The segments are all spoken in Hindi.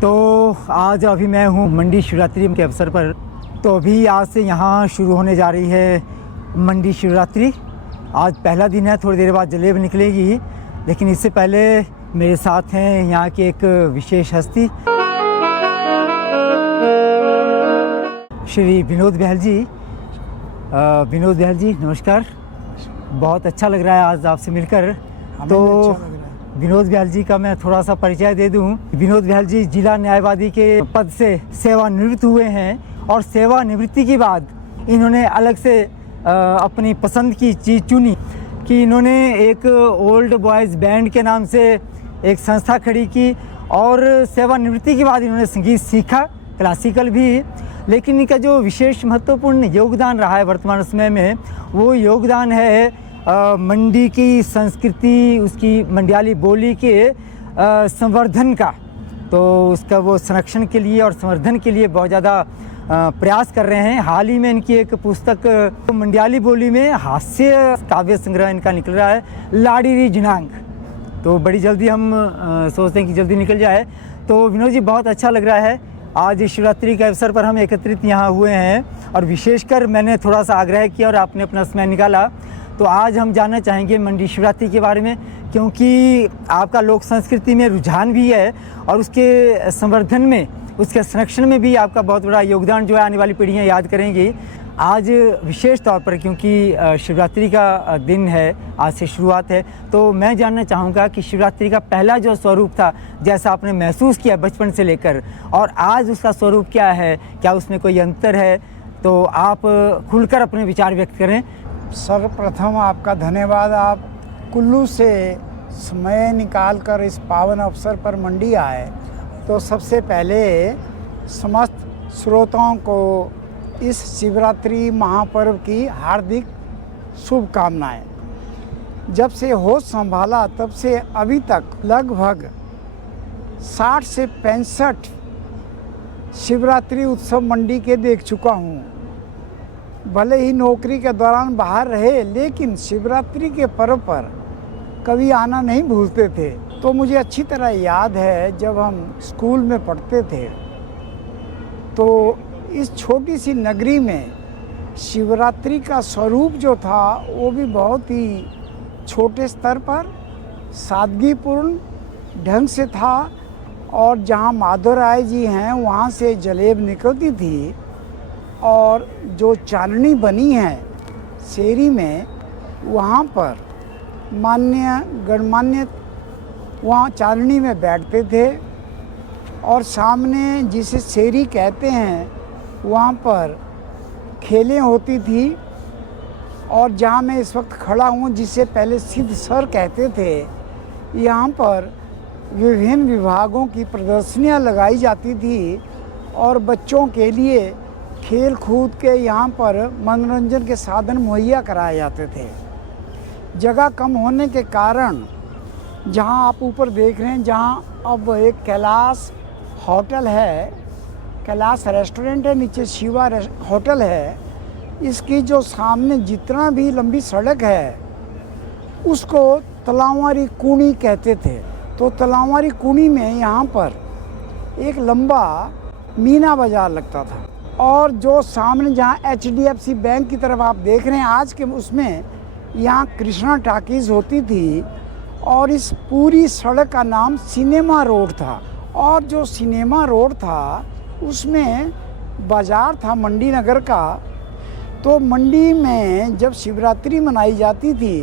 तो आज अभी मैं हूँ मंडी शिवरात्रि के अवसर पर। तो अभी आज से यहाँ शुरू होने जा रही है मंडी शिवरात्रि। आज पहला दिन है, थोड़ी देर बाद जलेब निकलेगी, लेकिन इससे पहले मेरे साथ हैं यहाँ की एक विशेष हस्ती, श्री विनोद बहल जी। विनोद बहल जी नमस्कार। बहुत अच्छा लग रहा है आज आपसे मिलकर। तो विनोद बहल जी का मैं थोड़ा सा परिचय दे दूं। विनोद बहल जी जिला न्यायवादी के पद से सेवानिवृत्त हुए हैं और सेवानिवृत्ति के बाद इन्होंने अलग से अपनी पसंद की चीज़ चुनी कि इन्होंने एक ओल्ड बॉयज़ बैंड के नाम से एक संस्था खड़ी की और सेवानिवृत्ति के बाद इन्होंने संगीत सीखा, क्लासिकल भी। लेकिन इनका जो विशेष महत्वपूर्ण योगदान रहा है वर्तमान समय में, वो योगदान है मंडी की संस्कृति, उसकी मंडियाली बोली के संवर्धन का। तो उसका वो संरक्षण के लिए और संवर्धन के लिए बहुत ज़्यादा प्रयास कर रहे हैं। हाल ही में इनकी एक पुस्तक मंडियाली बोली में हास्य काव्य संग्रह इनका निकल रहा है, लाड़ी री जिनांग। तो बड़ी जल्दी हम सोचते हैं कि जल्दी निकल जाए। तो विनोद जी बहुत अच्छा लग रहा है, आज शिवरात्रि के अवसर पर हम एकत्रित यहाँ हुए हैं और विशेषकर मैंने थोड़ा सा आग्रह किया और आपने अपना समय निकाला। तो आज हम जानना चाहेंगे मंडी शिवरात्रि के बारे में, क्योंकि आपका लोक संस्कृति में रुझान भी है और उसके संवर्धन में, उसके संरक्षण में भी आपका बहुत बड़ा योगदान जो है आने वाली पीढ़ियाँ याद करेंगी। आज विशेष तौर पर क्योंकि शिवरात्रि का दिन है, आज से शुरुआत है, तो मैं जानना चाहूँगा कि शिवरात्रि का पहला जो स्वरूप था, जैसा आपने महसूस किया बचपन से लेकर, और आज उसका स्वरूप क्या है, क्या उसमें कोई अंतर है? तो आप खुलकर अपने विचार व्यक्त करें। सर्वप्रथम आपका धन्यवाद, आप कुल्लू से समय निकालकर इस पावन अवसर पर मंडी आए। तो सबसे पहले समस्त श्रोताओं को इस शिवरात्रि महापर्व की हार्दिक शुभकामनाएं। जब से होश संभाला तब से अभी तक लगभग 60 से 65 शिवरात्रि उत्सव मंडी के देख चुका हूँ। भले ही नौकरी के दौरान बाहर रहे, लेकिन शिवरात्रि के पर्व पर कभी आना नहीं भूलते थे। तो मुझे अच्छी तरह याद है जब हम स्कूल में पढ़ते थे, तो इस छोटी सी नगरी में शिवरात्रि का स्वरूप जो था वो भी बहुत ही छोटे स्तर पर सादगीपूर्ण ढंग से था। और जहाँ माधव राय जी हैं वहाँ से जलेब निकलती थी और जो चांदनी बनी है शेरी में, वहाँ पर मान्य गणमान्य वहाँ चांदनी में बैठते थे और सामने जिसे शेरी कहते हैं वहाँ पर खेलें होती थी। और जहाँ मैं इस वक्त खड़ा हूँ, जिसे पहले सिद्ध सर कहते थे, यहाँ पर विभिन्न विभागों की प्रदर्शनियाँ लगाई जाती थी और बच्चों के लिए खेल कूद के यहाँ पर मनोरंजन के साधन मुहैया कराए जाते थे। जगह कम होने के कारण जहाँ आप ऊपर देख रहे हैं, जहाँ अब एक कैलाश होटल है, कैलाश रेस्टोरेंट है, नीचे शिवा होटल है, इसकी जो सामने जितना भी लंबी सड़क है उसको तलावारी कूनी कहते थे। तो तलावारी कूनी में यहाँ पर एक लंबा मीना बाज़ार लगता था। और जो सामने जहाँ HDFC बैंक की तरफ आप देख रहे हैं आज के, उसमें यहाँ कृष्णा टाकीज़ होती थी और इस पूरी सड़क का नाम सिनेमा रोड था। और जो सिनेमा रोड था उसमें बाज़ार था मंडी नगर का। तो मंडी में जब शिवरात्रि मनाई जाती थी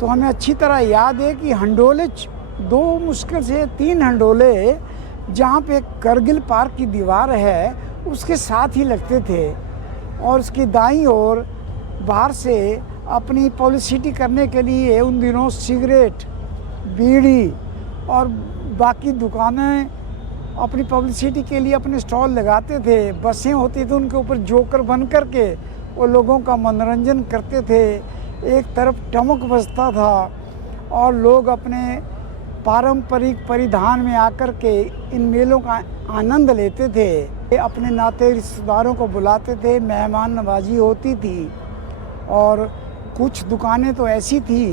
तो हमें अच्छी तरह याद है कि हंडोले, 2 मुश्किल से 3 हंडोले, जहाँ पे करगिल पार्क की दीवार है उसके साथ ही लगते थे। और उसकी दाईं ओर बाहर से अपनी पब्लिसिटी करने के लिए उन दिनों सिगरेट, बीड़ी और बाकी दुकानें अपनी पब्लिसिटी के लिए अपने स्टॉल लगाते थे। बसें होती थी, उनके ऊपर जोकर बन करके वो लोगों का मनोरंजन करते थे। एक तरफ टमक बजता था और लोग अपने पारंपरिक परिधान में आकर के इन मेलों का आनंद लेते थे। अपने नाते रिश्तेदारों को बुलाते थे, मेहमान नवाजी होती थी। और कुछ दुकानें तो ऐसी थी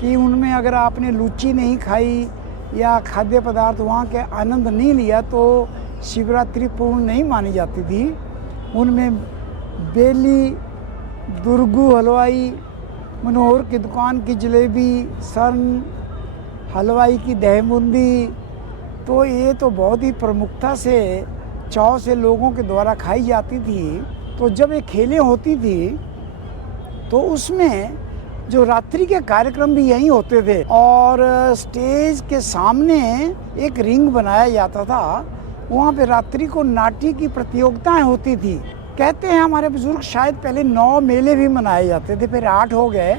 कि उनमें अगर आपने लूची नहीं खाई या खाद्य पदार्थ वहाँ के आनंद नहीं लिया तो शिवरात्रि पूर्ण नहीं मानी जाती थी। उनमें बेली, दुर्गू हलवाई, मनोहर की दुकान की जलेबी, सर्ण हलवाई की दही बूंदी, तो ये तो बहुत ही प्रमुखता से चाव से लोगों के द्वारा खाई जाती थी। तो जब ये खेलें होती थी तो उसमें जो रात्रि के कार्यक्रम भी यहीं होते थे और स्टेज के सामने एक रिंग बनाया जाता था, वहाँ पे रात्रि को नाट्य की प्रतियोगिताएं होती थी। कहते हैं हमारे बुजुर्ग शायद पहले 9 मेले भी मनाए जाते थे, फिर 8 हो गए,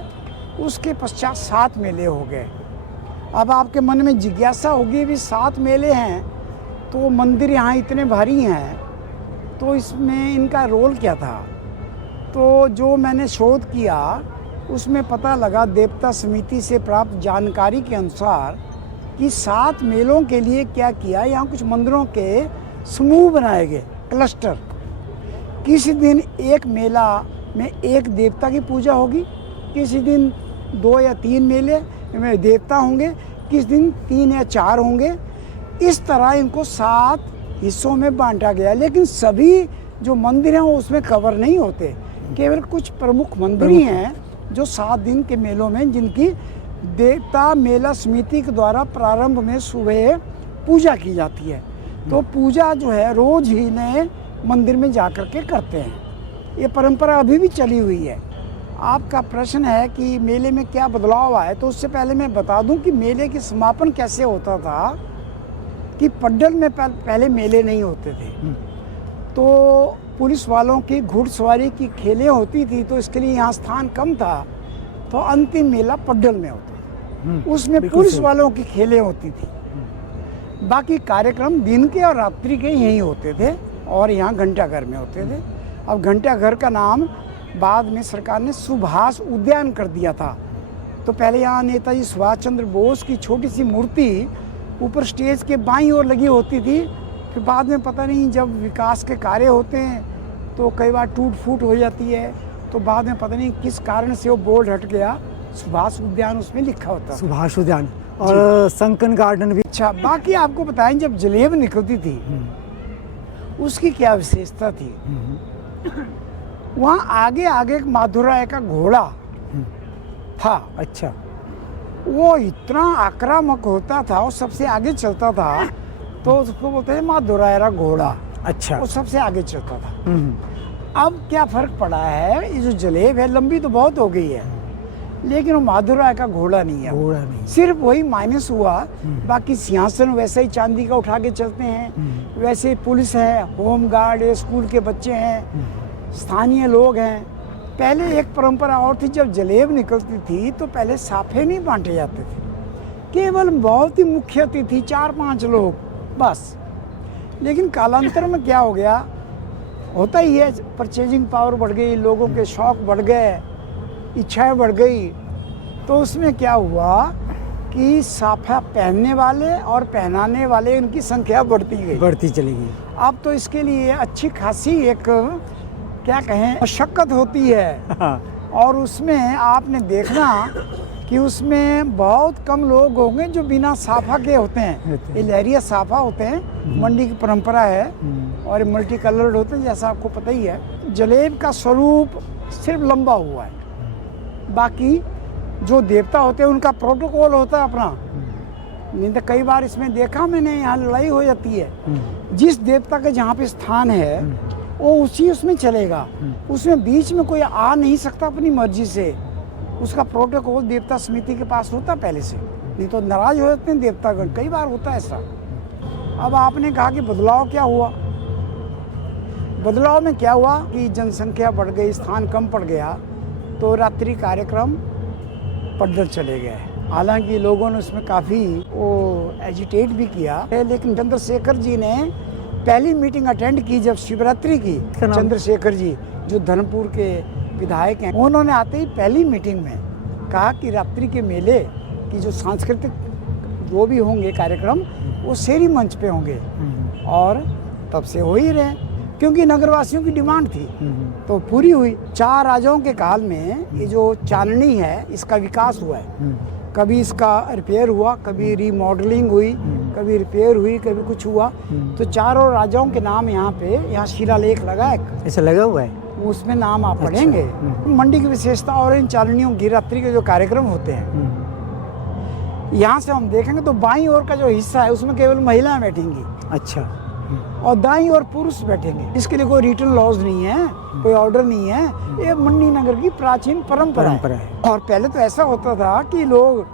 उसके पश्चात 7 मेले हो गए। अब आपके मन में जिज्ञासा होगी भी 7 मेले हैं तो मंदिर यहाँ इतने भारी हैं तो इसमें इनका रोल क्या था। तो जो मैंने शोध किया उसमें पता लगा देवता समिति से प्राप्त जानकारी के अनुसार कि 7 मेलों के लिए क्या किया, यहाँ कुछ मंदिरों के समूह बनाए गए, क्लस्टर। किसी दिन एक मेला में एक देवता की पूजा होगी, किसी दिन 2 या 3 मेले में देवता होंगे, किस दिन 3 या 4 होंगे। इस तरह इनको 7 हिस्सों में बांटा गया, लेकिन सभी जो मंदिर हैं वो उसमें कवर नहीं होते। केवल कुछ प्रमुख मंदिर ही हैं जो 7 दिन के मेलों में जिनकी देवता मेला समिति के द्वारा प्रारंभ में सुबह पूजा की जाती है। तो पूजा जो है रोज ही नए मंदिर में जा कर के करते हैं। ये परंपरा अभी भी चली हुई है। आपका प्रश्न है कि मेले में क्या बदलाव आए, तो उससे पहले मैं बता दूं कि मेले की समापन कैसे होता था कि पड्डल में पहले मेले नहीं होते थे। तो पुलिस वालों की घुड़सवारी की खेलें होती थी, तो इसके लिए यहाँ स्थान कम था, तो अंतिम मेला पड्डल में होता। उसमें पुलिस वालों की खेलें होती थी। बाकी कार्यक्रम दिन के और रात्रि के यहीं होते थे और यहाँ घंटाघर में होते थे। अब घंटाघर का नाम बाद में सरकार ने सुभाष उद्यान कर दिया था। तो पहले यहाँ नेताजी सुभाष चंद्र बोस की छोटी सी मूर्ति ऊपर स्टेज के बाईं ओर लगी होती थी। फिर बाद में पता नहीं जब विकास के कार्य होते हैं तो कई बार टूट फूट हो जाती है, तो बाद में पता नहीं किस कारण से वो बोर्ड हट गया, सुभाष उद्यान उसमें लिखा होता। सुभाष उद्यान और संकन गार्डन भी। अच्छा, बाकी आपको बताएं जब जलेब निकलती थी उसकी क्या विशेषता थी। वहाँ आगे आगे एक माधुराय का घोड़ा था। अच्छा, वो इतना आक्रामक होता था, वो सबसे आगे चलता था, तो उसको बोलते हैं माधुराय का घोड़ा। अच्छा, वो सबसे आगे चलता था। अब क्या फर्क पड़ा है, ये जो जलेब है लंबी तो बहुत हो गई है, लेकिन वो माधुराय का घोड़ा नहीं है। घोड़ा नहीं, सिर्फ वही माइनस हुआ, बाकी सिंहासन वैसे ही चांदी का उठा के चलते हैं, वैसे ही पुलिस है, होम गार्ड है, स्कूल के बच्चे हैं, स्थानीय लोग हैं। पहले एक परंपरा और थी, जब जलेब निकलती थी तो पहले साफे नहीं बांटे जाते थे, केवल बहुत ही मुख्य अतिथि 4-5 लोग बस। लेकिन कालांतर में क्या हो गया, होता ही है, परचेजिंग पावर बढ़ गई, लोगों के शौक बढ़ गए, इच्छाएं बढ़ गई, तो उसमें क्या हुआ कि साफा पहनने वाले और पहनाने वाले उनकी संख्या बढ़ती चली गई। अब तो इसके लिए अच्छी खासी एक क्या कहें मशक्कत होती है। और उसमें आपने देखना कि उसमें बहुत कम लोग होंगे जो बिना साफा के होते हैं। ये लहरिया साफा होते हैं, मंडी की परंपरा है, और मल्टी कलर्ड होते हैं, जैसा आपको पता ही है। जलेब का स्वरूप सिर्फ लंबा हुआ है, बाकी जो देवता होते हैं उनका प्रोटोकॉल होता है अपना। नहीं तो कई बार इसमें देखा मैंने, यहाँ लड़ाई हो जाती है। जिस देवता का जहाँ पे स्थान है वो उसी उसमें चलेगा, उसमें बीच में कोई आ नहीं सकता अपनी मर्जी से। उसका प्रोटोकॉल देवता समिति के पास होता पहले से, नहीं तो नाराज हो जाते हैं देवतागण, कई बार होता है ऐसा। अब आपने कहा कि बदलाव क्या हुआ, बदलाव में क्या हुआ कि जनसंख्या बढ़ गई, स्थान कम पड़ गया, तो रात्रि कार्यक्रम पड्डल चले गए। हालांकि लोगों ने उसमें काफ़ी वो एजिटेट भी किया, लेकिन चंद्रशेखर जी ने पहली मीटिंग अटेंड की जब शिवरात्रि की। चंद्रशेखर जी जो धर्मपुर के विधायक हैं, उन्होंने आते ही पहली मीटिंग में कहा कि रात्रि के मेले की जो सांस्कृतिक जो भी होंगे कार्यक्रम वो शेरी मंच पे होंगे, और तब से हो ही रहे, क्योंकि नगरवासियों की डिमांड थी तो पूरी हुई। 4 राजाओं के काल में ये जो चांदनी है इसका विकास हुआ है। कभी इसका रिपेयर हुआ, कभी रीमॉडलिंग हुई, कभी रिपेयर हुई, कभी कुछ हुआ। तो चारों राजाओं के नाम यहाँ पे, यहाँ शिलालेख लगा है, ऐसा लगा हुआ है। उसमें नाम आप पढ़ेंगे। मंडी की विशेषता और इन चालनियों की रात्रि के जो कार्यक्रम होते हैं, यहाँ से हम देखेंगे तो बाईं ओर का जो हिस्सा है उसमें केवल महिलाएं बैठेंगी। अच्छा। और दाईं ओर पुरुष बैठेंगे। इसके लिए कोई रिटन लॉज नहीं है, कोई ऑर्डर नहीं है। ये मंडी नगर की प्राचीन परंपरा है। और पहले तो ऐसा होता था कि लोग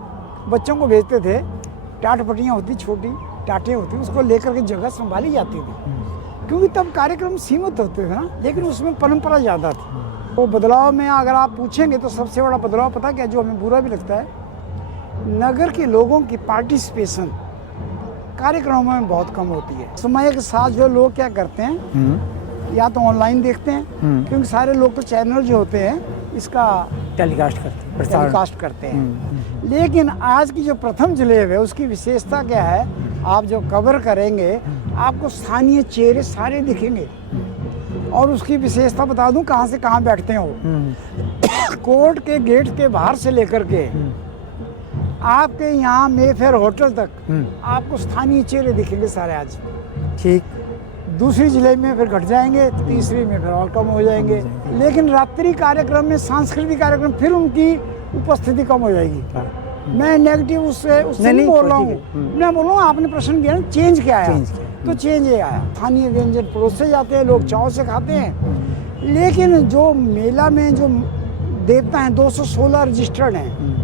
बच्चों को भेजते थे, टाट पटियाँ होती, छोटी टाटें होती, उसको लेकर के जगह संभाली जाती थी, क्योंकि तब कार्यक्रम सीमित होते थे ना, लेकिन उसमें परंपरा ज़्यादा थी। तो बदलाव में अगर आप पूछेंगे तो सबसे बड़ा बदलाव पता क्या, जो हमें बुरा भी लगता है, नगर के लोगों की पार्टिसिपेशन कार्यक्रमों में बहुत कम होती है। समय के साथ जो लोग क्या करते हैं, या तो ऑनलाइन देखते हैं, क्योंकि सारे लोग तो चैनल जो होते हैं इसका टेलीकास्ट करते हैं। लेकिन आज की जो प्रथम जलेब है उसकी विशेषता क्या है, आप जब कवर करेंगे आपको स्थानीय चेहरे सारे दिखेंगे। और उसकी विशेषता बता दूं, कहाँ से कहाँ बैठते हैं वो। कोर्ट के गेट के बाहर से लेकर के आपके यहाँ मेफेयर होटल तक आपको स्थानीय चेहरे दिखेंगे सारे आज। ठीक। दूसरी जिले में फिर घट जाएंगे, तीसरी में फिर और कम हो जाएंगे। लेकिन रात्रि कार्यक्रम में सांस्कृतिक कार्यक्रम फिर उनकी उपस्थिति कम हो जाएगी। मैं नेगेटिव उससे नहीं बोल रहा हूँ, मैं बोल रहा हूँ आपने प्रश्न किया ना, चेंज क्या आया, तो चेंज ये आया। स्थानीय व्यंजन परोसे जाते हैं, लोग चाव से खाते हैं। लेकिन जो मेला में जो देवता हैं 216 रजिस्टर्ड हैं,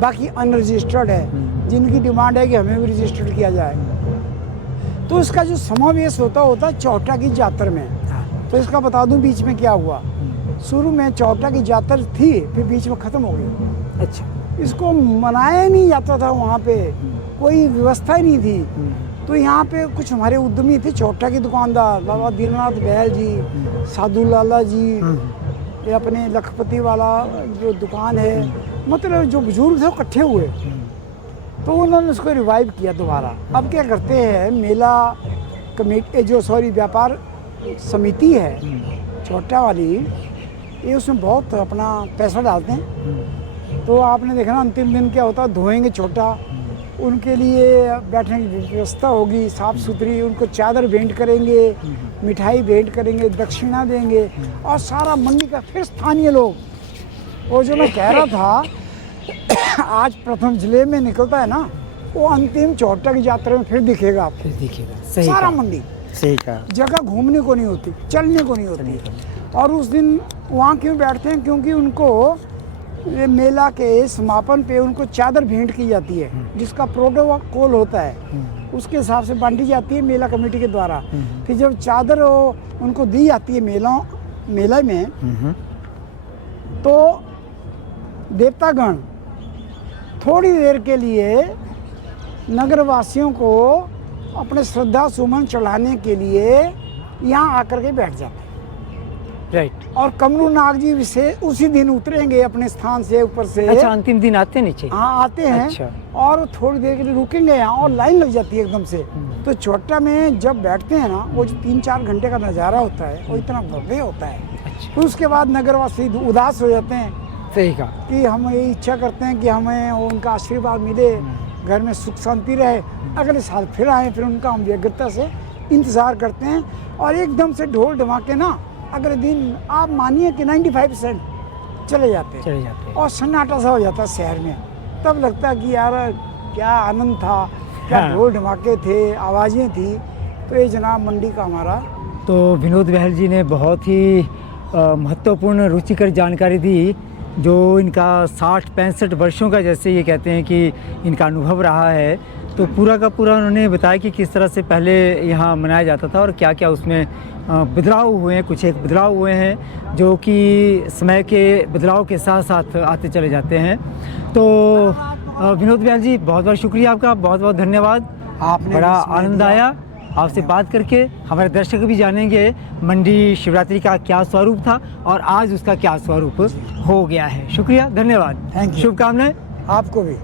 बाकी अनरजिस्टर्ड है, जिनकी डिमांड है कि हमें भी रजिस्टर्ड किया जाए। तो इसका जो समावेश होता है चौटा की जातर में। तो इसका बता दूं बीच में क्या हुआ। शुरू में चौटा की जातर थी, फिर बीच में ख़त्म हो गई। अच्छा। इसको मनाया नहीं जाता था, वहाँ पे कोई व्यवस्था ही नहीं थी। तो यहाँ पे कुछ हमारे उद्यमी थे, चौटा की दुकानदार, बाबा दीननाथ बहल जी, साधु लाला जी, ये अपने लखपति वाला जो दुकान है, मतलब जो बुजुर्ग थे वो इकट्ठे हुए, तो उन्होंने उसको रिवाइव किया दोबारा। अब क्या करते हैं, मेला कमेटी जो व्यापार समिति है छोटा वाली, ये उसमें बहुत अपना पैसा डालते हैं। तो आपने देखा ना अंतिम दिन क्या होता है, धोएंगे छोटा, उनके लिए बैठने की व्यवस्था होगी साफ़ सुथरी, उनको चादर भेंट करेंगे, मिठाई भेंट करेंगे, दक्षिणा देंगे, और सारा मंडी का फिर स्थानीय लोग। वो जो मैं कह रहा था आज प्रथम जिले में निकलता है ना, वो अंतिम चौटा की यात्रा में फिर दिखेगा आपको, दिखेगा। सारा मंडी। सही कहा। जगह घूमने को नहीं होती, चलने को नहीं होती। और उस दिन वहाँ क्यों बैठते हैं, क्योंकि उनको ये मेला के समापन पे उनको चादर भेंट की जाती है, जिसका प्रोटोकॉल होता है, उसके हिसाब से बांटी जाती है मेला कमेटी के द्वारा। फिर जब चादर उनको दी जाती है मेला में, तो देवतागण थोड़ी देर के लिए नगरवासियों को अपने श्रद्धा सुमन चढ़ाने के लिए यहाँ आकर के बैठ जाते हैं। राइट। और कमरू नाग जी विशेष उसी दिन उतरेंगे अपने स्थान से ऊपर से। अच्छा, अंतिम दिन आते हैं नीचे? हाँ, आते हैं। अच्छा। और थोड़ी देर के लिए रुकेंगे यहाँ, और लाइन लग जाती है एकदम से। तो चौटा में जब बैठते हैं ना, वो जो 3-4 घंटे का नज़ारा होता है, वो इतना भव्य होता है। अच्छा। तो उसके बाद नगरवासी उदास हो जाते हैं। सही कहा। कि हम ये इच्छा करते हैं कि हमें उनका आशीर्वाद मिले, घर में सुख शांति रहे, अगले साल फिर आए। फिर उनका हम व्यग्रता से इंतज़ार करते हैं, और एकदम से ढोल धमाके ना अगले दिन आप मानिए कि 95% चले जाते हैं, और सन्नाटा सा हो जाता है शहर में। तब लगता है कि यार क्या आनंद था, क्या ढोल धमाके थे, आवाज़ें थी। तो ये जनाब मंडी का हमारा। तो विनोद बहल जी ने बहुत ही महत्वपूर्ण रुचिकर जानकारी दी, जो इनका 60-65 वर्षों का, जैसे ये कहते हैं कि इनका अनुभव रहा है। तो पूरा का पूरा उन्होंने बताया कि किस तरह से पहले यहाँ मनाया जाता था और क्या क्या उसमें बदलाव हुए हैं। कुछ एक बदलाव हुए हैं जो कि समय के बदलाव के साथ साथ आते चले जाते हैं। तो विनोद बहल जी, बहुत बहुत शुक्रिया आपका, बहुत बहुत धन्यवाद। आपने बड़ा आनंद आया आपसे बात करके। हमारे दर्शक भी जानेंगे मंडी शिवरात्रि का क्या स्वरूप था और आज उसका क्या स्वरूप हो गया है। शुक्रिया, धन्यवाद, थैंक यू। शुभकामनाएं आपको भी।